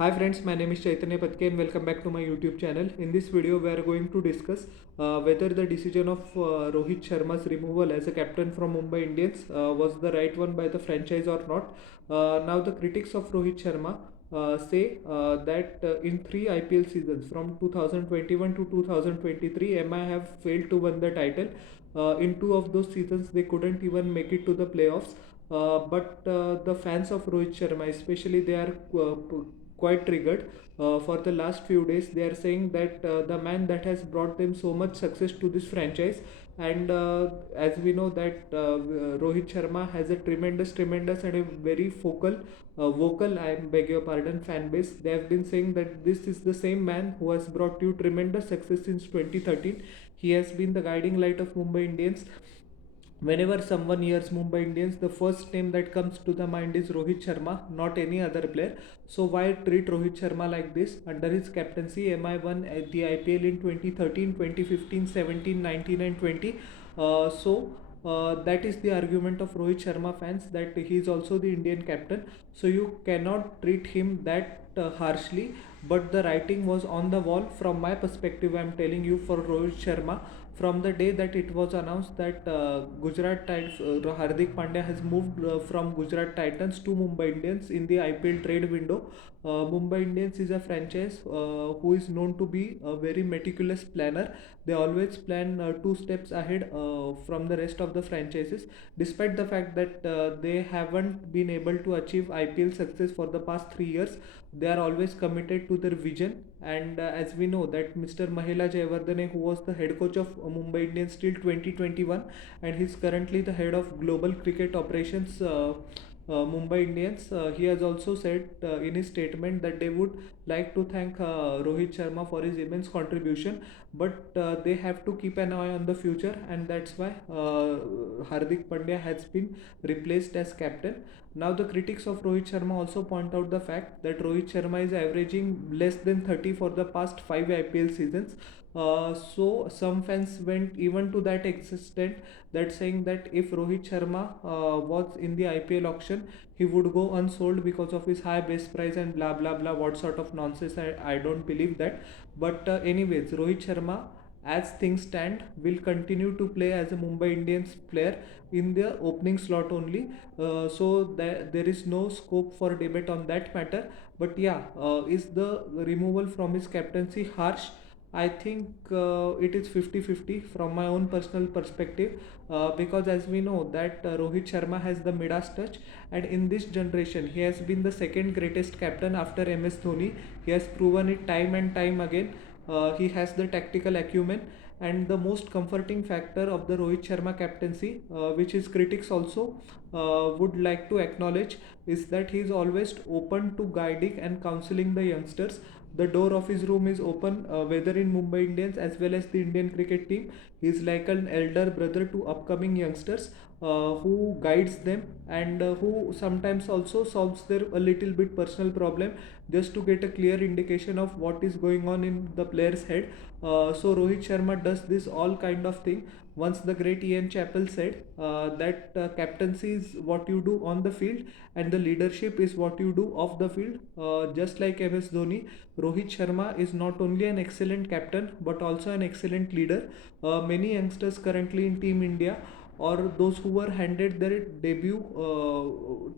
Hi friends, my name is Chaitanya Patke and welcome back to my YouTube channel. In this video, we are going to discuss whether the decision of Rohit Sharma's removal as a captain from Mumbai Indians was the right one by the franchise or not. Now, the critics of Rohit Sharma say that in three IPL seasons from 2021 to 2023, MI have failed to win the title. In two of those seasons, they couldn't even make it to the playoffs. But the fans of Rohit Sharma, especially, they are quite triggered. For the last few days, they are saying that the man that has brought them so much success to this franchise, and as we know that Rohit Sharma has a tremendous, and a very vocal, I beg your pardon, fan base. They have been saying that this is the same man who has brought you tremendous success since 2013. He has been the guiding light of Mumbai Indians. Whenever someone hears Mumbai Indians, the first name that comes to the mind is Rohit Sharma, not any other player. So why treat Rohit Sharma like this? Under his captaincy, MI won the IPL in 2013, 2015, 17, 19 and 20. That is the argument of Rohit Sharma fans, that he is also the Indian captain. So you cannot treat him that harshly. But the writing was on the wall from my perspective. I am telling you, for Rohit Sharma, from the day that it was announced that Hardik Pandya has moved from Gujarat Titans to Mumbai Indians in the IPL trade window. Mumbai Indians is a franchise who is known to be a very meticulous planner. They always plan two steps ahead from the rest of the franchises. Despite the fact that they haven't been able to achieve IPL success for the past 3 years, they are always committed to their vision. And as we know that Mr. Mahela Jayawardene, who was the head coach of Mumbai Indians till 2021, and he's currently the head of global cricket operations Mumbai Indians, he has also said in his statement that they would like to thank Rohit Sharma for his immense contribution, but they have to keep an eye on the future, and that's why Hardik Pandya has been replaced as captain. Now, the critics of Rohit Sharma also point out the fact that Rohit Sharma is averaging less than 30 for the past 5 IPL seasons. So some fans went even to that extent, that saying that if Rohit Sharma was in the IPL auction, he would go unsold because of his high base price and blah blah blah. What sort of nonsense? I don't believe that. But anyways, Rohit Sharma, as things stand, will continue to play as a Mumbai Indians player in the opening slot only. There is no scope for debate on that matter. But yeah, is the removal from his captaincy harsh? I think it is 50-50 from my own personal perspective, because as we know that Rohit Sharma has the Midas touch, and in this generation he has been the second greatest captain after MS Dhoni. He has proven it time and time again. He has the tactical acumen, and the most comforting factor of the Rohit Sharma captaincy, which his critics also would like to acknowledge, is that he is always open to guiding and counseling the youngsters. The door of his room is open, whether in Mumbai Indians as well as the Indian cricket team. He is like an elder brother to upcoming youngsters, who guides them, and who sometimes also solves their a little bit personal problem, just to get a clear indication of what is going on in the player's head. So Rohit Sharma does this all kind of thing. Once the great Ian Chappell said that captaincy is what you do on the field, and the leadership is what you do off the field. Just like MS Dhoni, Rohit Sharma is not only an excellent captain but also an excellent leader. Many youngsters currently in Team India, or those who were handed their debut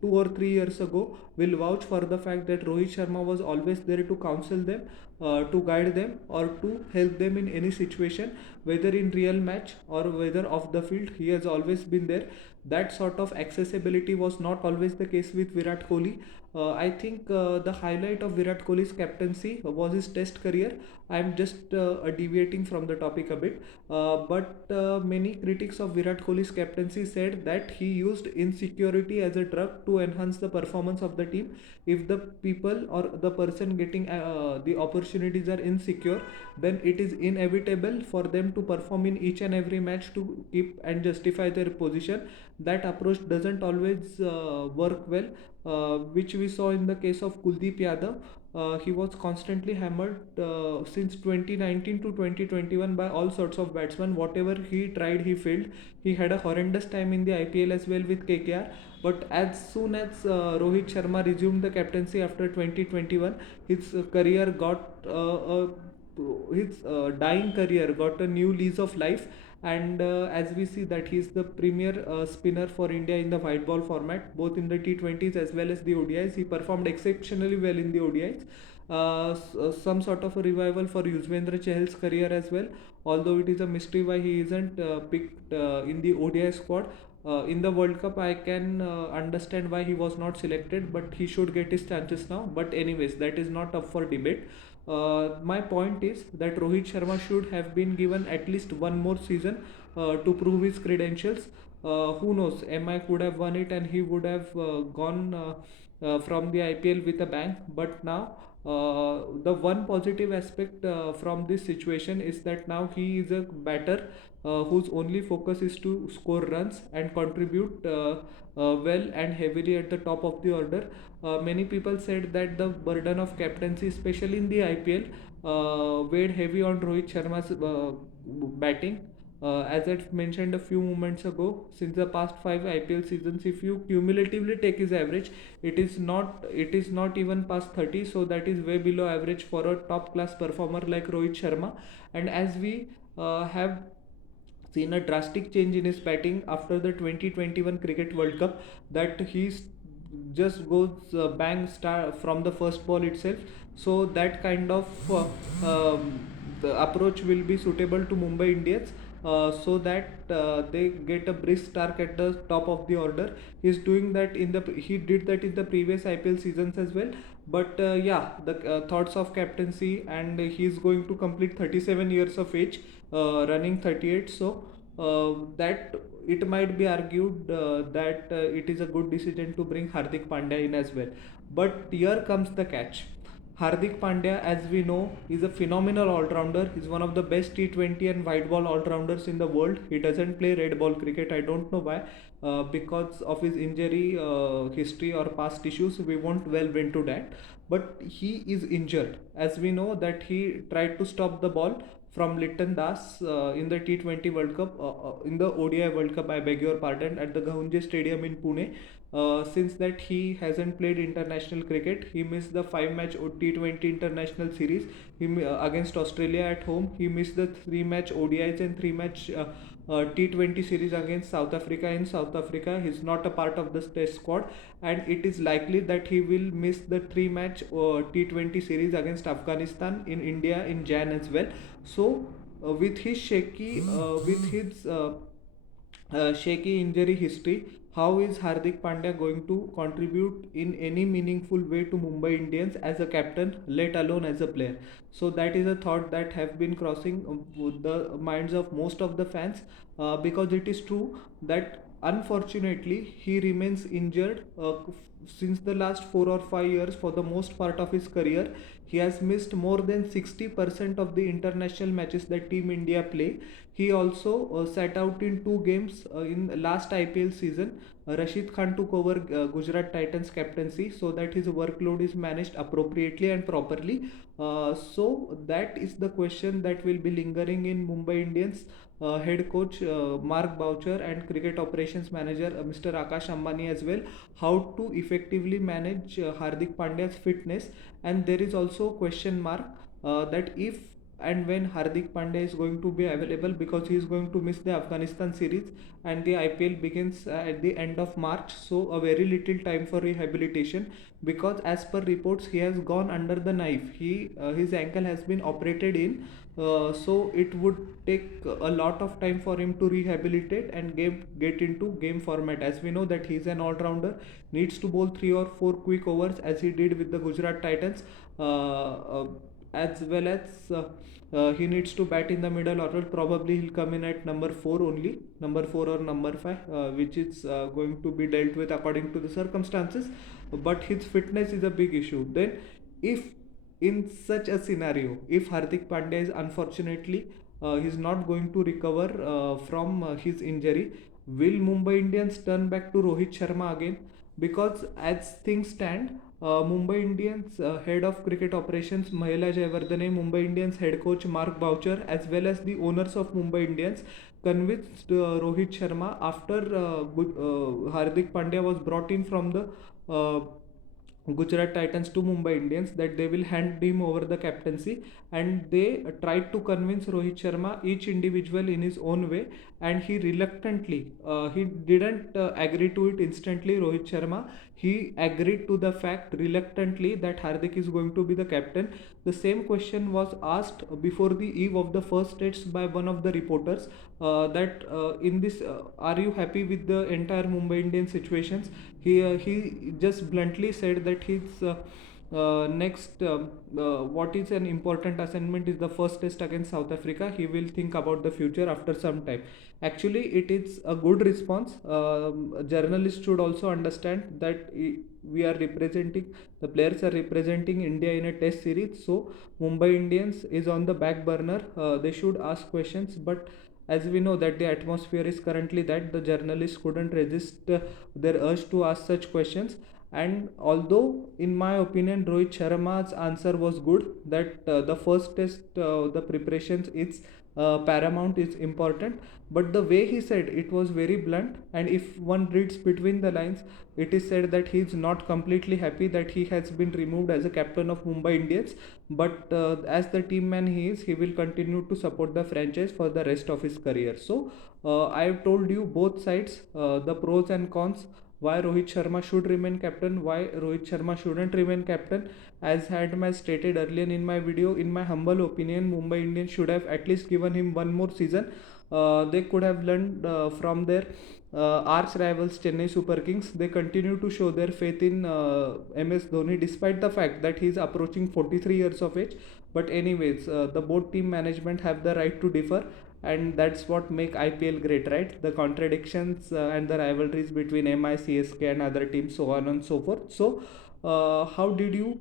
2 or 3 years ago, will vouch for the fact that Rohit Sharma was always there to counsel them, to guide them, or to help them in any situation, whether in real match or whether off the field. He has always been there. That sort of accessibility was not always the case with Virat Kohli. I think the highlight of Virat Kohli's captaincy was his Test career. I am just deviating from the topic a bit, but many critics of Virat Kohli's captaincy said that he used insecurity as a drug to enhance the performance of the team. If the people or the person getting the opportunities are insecure, then it is inevitable for them to perform in each and every match to keep and justify their position. that approach doesn't always work well, which we saw in the case of Kuldeep Yadav. He was constantly hammered since 2019 to 2021 by all sorts of batsmen. Whatever he tried, he failed. He had a horrendous time in the IPL as well with KKR. But as soon as Rohit Sharma resumed the captaincy after 2021, his career got his dying career got a new lease of life. And as we see that he is the premier spinner for India in the white ball format, both in the T20s as well as the ODIs. He performed exceptionally well in the ODIs. Some sort of a revival for Yuzvendra Chahal's career as well, although it is a mystery why he isn't picked in the ODI squad. In the World Cup, I can understand why he was not selected, but he should get his chances now. But anyways, that is not up for debate. My point is that Rohit Sharma should have been given at least one more season to prove his credentials. Who knows? MI could have won it and he would have gone from the IPL with a bang. But now, the one positive aspect from this situation is that now he is a batter whose only focus is to score runs and contribute well and heavily at the top of the order. Many people said that the burden of captaincy, especially in the IPL, weighed heavy on Rohit Sharma's batting. As I mentioned a few moments ago, since the past five IPL seasons, if you cumulatively take his average, it is not even past 30. So that is way below average for a top class performer like Rohit Sharma. And as we have seen a drastic change in his batting after the 2021 Cricket World Cup, that he's just goes bang star from the first ball itself. So that kind of the approach will be suitable to Mumbai Indians, so that they get a brisk start at the top of the order. He did that in the previous IPL seasons as well. But yeah, the thoughts of captaincy, and he's going to complete 37 years of age, running 38. So that it might be argued that it is a good decision to bring Hardik Pandya in as well. But here comes the catch. Hardik Pandya, as we know, is a phenomenal all-rounder. He's one of the best T20 and white ball all-rounders in the world. He doesn't play red ball cricket. I don't know why. Because of his injury history or past issues, we won't delve into that. But he is injured. As we know that he tried to stop the ball from Litton Das in the T20 World Cup, in the ODI World Cup, I beg your pardon, at the Gahunje Stadium in Pune. Since that he hasn't played international cricket, he missed the 5-match T20 international series against Australia at home. He missed the 3-match ODIs and 3-match T20 series against South Africa in South Africa. He's not a part of the test squad, and it is likely that he will miss the 3-match T20 series against Afghanistan in India in Jan as well. So, with his shaky injury history, how is Hardik Pandya going to contribute in any meaningful way to Mumbai Indians as a captain, let alone as a player? So that is a thought that have been crossing the minds of most of the fans, because it is true that unfortunately he remains injured since the last 4 or 5 years. For the most part of his career, he has missed more than 60% of the international matches that Team India play. He also sat out in two games in last IPL season. Rashid Khan took over Gujarat Titans captaincy, so that his workload is managed appropriately and properly. So that is the question that will be lingering in Mumbai Indians head coach Mark Boucher and cricket operations manager Mr. Akash Ambani as well, how to effectively manage Hardik Pandya's fitness. And there is also a question mark that if and when Hardik Pandya is going to be available, because he is going to miss the Afghanistan series and the IPL begins at the end of March, so a very little time for rehabilitation, because as per reports he has gone under the knife. His ankle has been operated in, so it would take a lot of time for him to rehabilitate and get into game format. As we know that he is an all-rounder, needs to bowl 3 or 4 quick overs as he did with the Gujarat Titans, as well as he needs to bat in the middle order. Probably he'll come in at number 4 only, number 4 or number 5, which is going to be dealt with according to the circumstances. But his fitness is a big issue. Then, if in such a scenario, if Hardik Pandya is unfortunately he's not going to recover from his injury, Will Mumbai Indians turn back to Rohit Sharma again? Because as things stand, Mumbai Indians head of cricket operations Mahela Jayawardene, Mumbai Indians head coach Mark Boucher, as well as the owners of Mumbai Indians convinced Rohit Sharma after Hardik Pandya was brought in from the uh, Gujarat Titans to Mumbai Indians that they will hand him over the captaincy, and they tried to convince Rohit Sharma, each individual in his own way, and he reluctantly, he didn't agree to it instantly. Rohit Sharma, he agreed to the fact reluctantly that Hardik is going to be the captain. The same question was asked before the eve of the first test by one of the reporters, that in this, are you happy with the entire Mumbai Indian situations? He just bluntly said that his next what is an important assignment is the first test against South Africa. He will think about the future after some time. Actually, it is a good response. Journalists should also understand that we are representing, the players are representing India in a test series, so Mumbai Indians is on the back burner. They should ask questions, but as we know that the atmosphere is currently that the journalists couldn't resist their urge to ask such questions. And although in my opinion Rohit Sharma's answer was good, that the first test, the preparations, it's paramount, is important, but the way he said it was very blunt, and if one reads between the lines, it is said that he is not completely happy that he has been removed as a captain of Mumbai Indians, but as the team man he will continue to support the franchise for the rest of his career. So I have told you both sides, the pros and cons, why Rohit Sharma should remain captain, why Rohit Sharma shouldn't remain captain. As had my stated earlier in my video, in my humble opinion, Mumbai Indians should have at least given him one more season. They could have learned from their arch rivals Chennai Super Kings. They continue to show their faith in MS Dhoni despite the fact that he is approaching 43 years of age. But anyways, the both team management have the right to differ, and that's what make IPL great, right? The contradictions and the rivalries between MI, CSK and other teams, so on and so forth. So how did you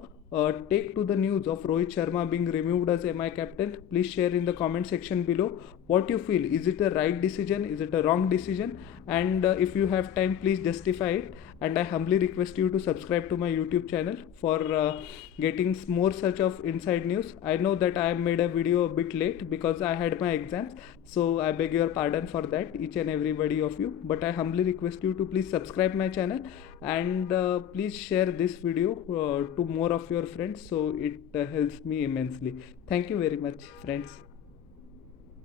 take to the news of Rohit Sharma being removed as MI captain? Please share in the comment section below what you feel. Is it a right decision? Is it a wrong decision? And if you have time, please justify it. And I humbly request you to subscribe to my YouTube channel for getting more such of inside news. I know that I made a video a bit late because I had my exams, so I beg your pardon for that, each and everybody of you. But I humbly request you to please subscribe my channel, and please share this video to more of your friends, so it helps me immensely. Thank you very much, friends.